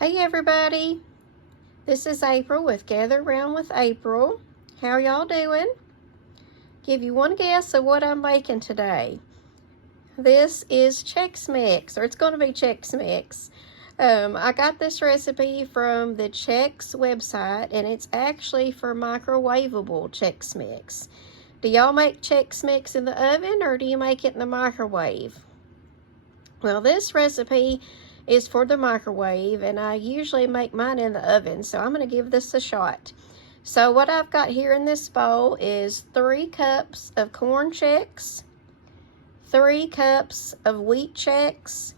Hey everybody, this is April with Gather Round with April. How y'all doing? Give you one guess of what I'm making today. This is Chex Mix, or it's going to be Chex Mix. I got this recipe from the Chex website, and it's actually for microwavable Chex Mix. Do y'all make Chex Mix in the oven, or do you make it in the microwave? Well, this recipe is for the microwave, and I usually make mine in the oven, so I'm going to give this a shot. So what I've got here in this bowl is 3 cups of corn Chex, 3 cups of wheat Chex,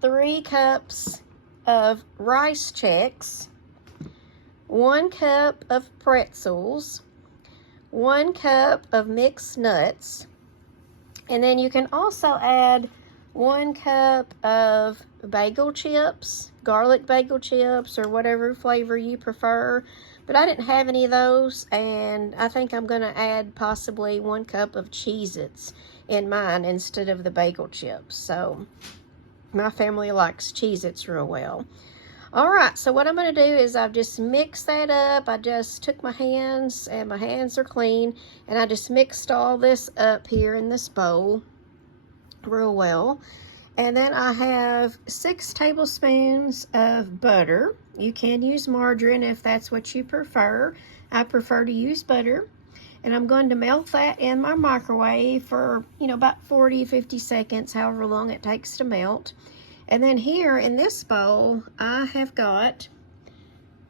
3 cups of rice Chex, 1 cup of pretzels, 1 cup of mixed nuts, and then you can also add 1 cup of bagel chips, garlic bagel chips, or whatever flavor you prefer. But I didn't have any of those, and I think I'm going to add possibly 1 cup of Cheez-Its in mine instead of the bagel chips. So my family likes Cheez-Its real well. Alright, so what I'm going to do is I've just mixed that up. I just took my hands, and my hands are clean, and I just mixed all this up here in this bowl real well. And then I have 6 tablespoons of butter. You can use margarine if that's what you prefer. I prefer to use butter. And I'm going to melt that in my microwave for, about 40-50 seconds, however long it takes to melt. And then here in this bowl, I have got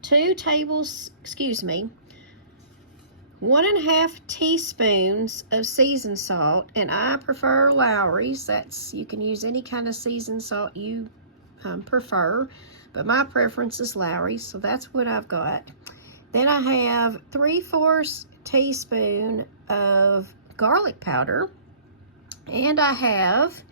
1.5 teaspoons of seasoned salt, and I prefer Lowry's. You can use any kind of seasoned salt you prefer, but my preference is Lowry's, so that's what I've got. Then I have 3/4 teaspoon of garlic powder, and I have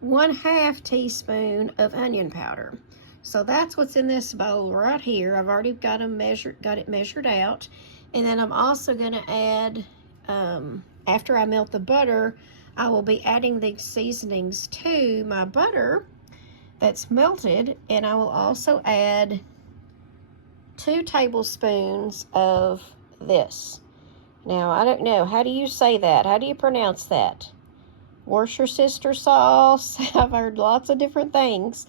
1/2 teaspoon of onion powder. So that's what's in this bowl right here. I've already got it measured out. And then I'm also going to add, after I melt the butter, I will be adding these seasonings to my butter that's melted. And I will also add 2 tablespoons of this. Now, I don't know. How do you say that? How do you pronounce that? Worcestershire sauce. I've heard lots of different things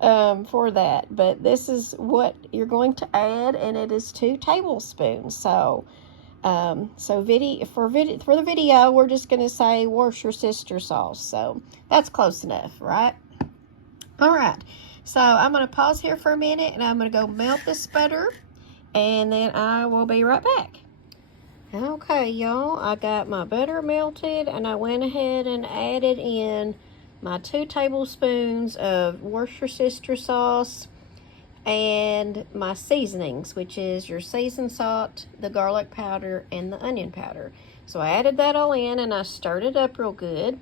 for that, but this is what you're going to add, and it is 2 tablespoons. So for the video, we're just going to say Worcestershire sauce. So that's close enough, right? All right. So I'm going to pause here for a minute, and I'm going to go melt this butter, and then I will be right back. Okay, y'all, I got my butter melted, and I went ahead and added in my 2 tablespoons of Worcestershire sauce and my seasonings, which is your seasoned salt, the garlic powder, and the onion powder. So I added that all in, and I stirred it up real good.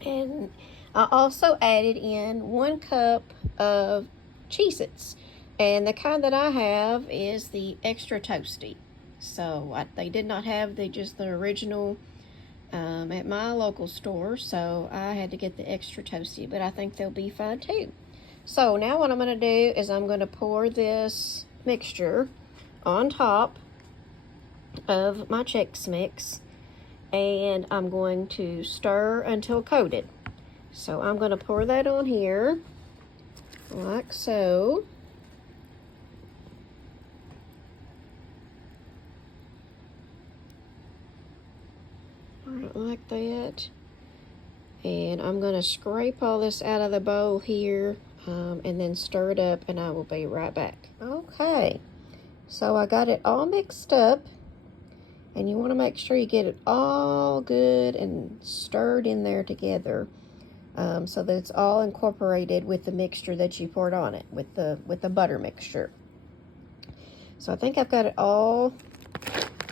And I also added in 1 cup of Cheez-Its, and the kind that I have is the extra toasty. So they did not have the original at my local store, so I had to get the extra toasty, but I think they'll be fine too. So now what I'm going to do is I'm going to pour this mixture on top of my Chex Mix, and I'm going to stir until coated. So I'm going to pour that on here like so. Like that, and I'm going to scrape all this out of the bowl here, and then stir it up, and I will be right back. Okay, so I got it all mixed up, and you want to make sure you get it all good and stirred in there together, so that it's all incorporated with the mixture that you poured on it, with the butter mixture. So I think I've got it all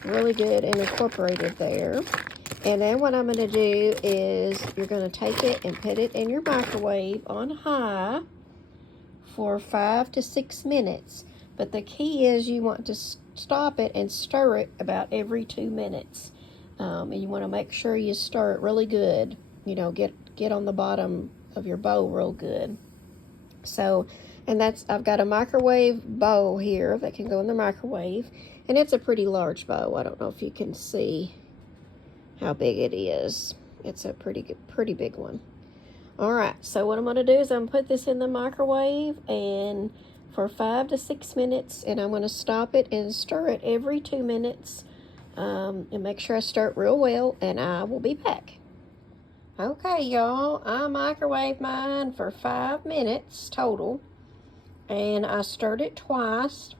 really good and incorporated there. And then what I'm going to do is you're going to take it and put it in your microwave on high for 5 to 6 minutes. But the key is you want to stop it and stir it about every 2 minutes. And you want to make sure you stir it really good. Get on the bottom of your bowl real good. So And I've got a microwave bowl here that can go in the microwave. And it's a pretty large bowl. I don't know if you can see how big it is. It's a pretty big one. Alright, so what I'm going to do is I'm going to put this in the microwave and for 5 to 6 minutes, and I'm going to stop it and stir it every 2 minutes and make sure I stir it real well, and I will be back. Okay, y'all, I microwaved mine for 5 minutes total, and I stirred it twice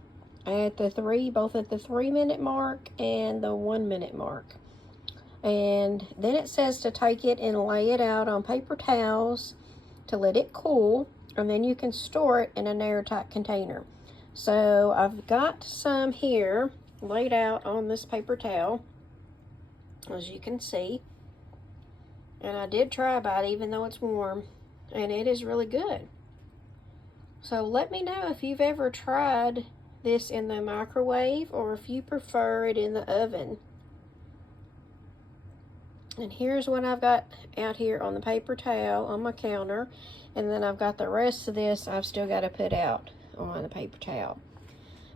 at both at the 3-minute mark and the 1-minute mark. And then it says to take it and lay it out on paper towels to let it cool, and then you can store it in an airtight container. So I've got some here laid out on this paper towel, as you can see. And I did try a bite even though it's warm, and it is really good. So let me know if you've ever tried this in the microwave or if you prefer it in the oven. And here's what I've got out here on the paper towel on my counter. And then I've got the rest of this I've still got to put out on the paper towel.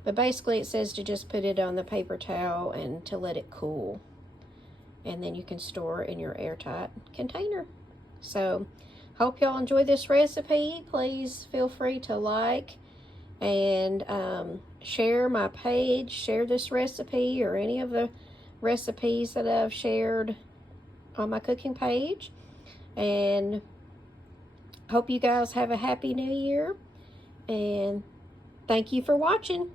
But basically it says to just put it on the paper towel and to let it cool. And then you can store it in your airtight container. So, hope y'all enjoy this recipe. Please feel free to like and share my page. Share this recipe or any of the recipes that I've shared on my cooking page, and hope you guys have a happy new year, and thank you for watching.